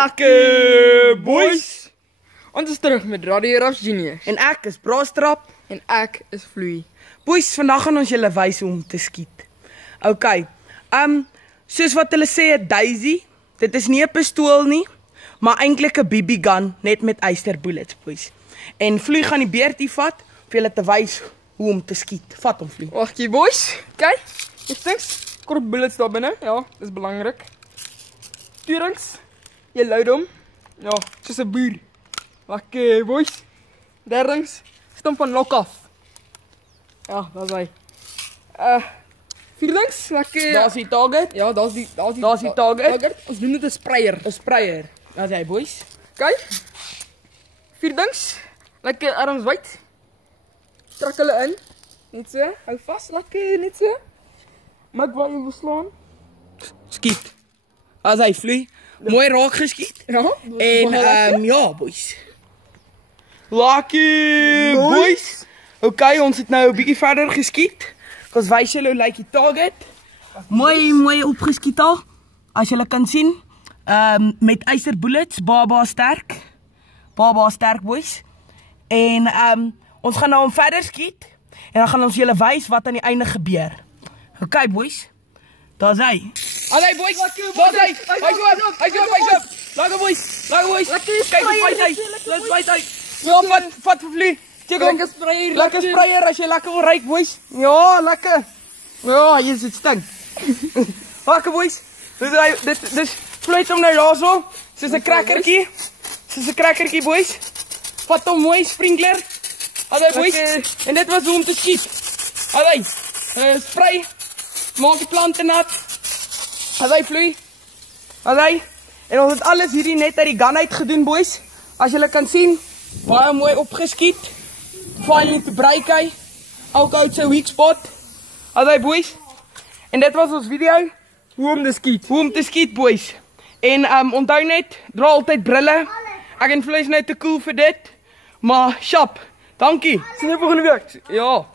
Lekker boys! Ons is terug met Radio Raps Genius. En ek is Braastrap. En ek is Vloei. Boys, vandag gaan ons julle wys hoe om te skiet. Ok, soos wat hulle sê, 'n Daisy. Dit is nie 'n pistool nie, maar eintlik 'n BB gun, net met yster bullets, boys. En Vloei gaan die beurt hier vat, vir julle te wys hoe om te skiet. Vat hom, Vloei. Wagkie boys, kyk, eerstens, kort bullets daar binne, ja, dis belangrik. Tweedens, jy load hom, ja, soos 'n boer. Lekker boys. Derdens, stom van lock af. Ja, dat is hy. Vierdens, lekker. Daar's die target. Ja, daar's die target. Ons noem dit 'n sprayer. 'n Sprayer. Daar's hy, boys. Kyk. Vierdens, lekker arms wyd. Trek hulle in. Net so, hou vas, lekker, net so. Maak waar jy wil slaan. Skiet. Daar's hy, Vloei. Mooi raak geskiet. Ja. En ja, boys. Lekker boys. Ok, ons het nou 'n bietjie verder geskiet. Ons wys julle hoe lyk die target. Mooi opgeskiet al. As julle kan sien, met yster bullets, baba sterk. Baba sterk, boys. En ons gaan nou verder skiet en dan gaan ons julle wys wat aan die einde gebeur. Ok, boys. Daar's hy. Allee boys, daar's hy. Hy's op. Lekker boys. Kyk hoe fight hy. Let's fight hy. Ja, vat vir Vloei. Lekker sprayer. Lekker sprayer as jy lekker wil ryk, boys. Ja, lekker. Ja, hier is dit stink. Lekker boys. Dis Vloei hom nou daarso. Soos 'n crackertjie. Boys. Vat hom mooi sprinkler. Allee boys. En dit was hoe om te skiet. Allee. Spray. Maak die plante nat. Allee Vloei. Allee. En ons het alles hierdie net uit die gun uit gedoen, boys. As julle kan sien, baie mooi opgeskiet. Fine te break hy. Ook uit sy weak spot. Allee boys. En dit was ons video. Hoe om te skiet, boys. En onthou net, dra altyd brille. Ek en Vloei is net te cool vir dit. Maar, shop. Dankie. Sien jy volgende week? Ja.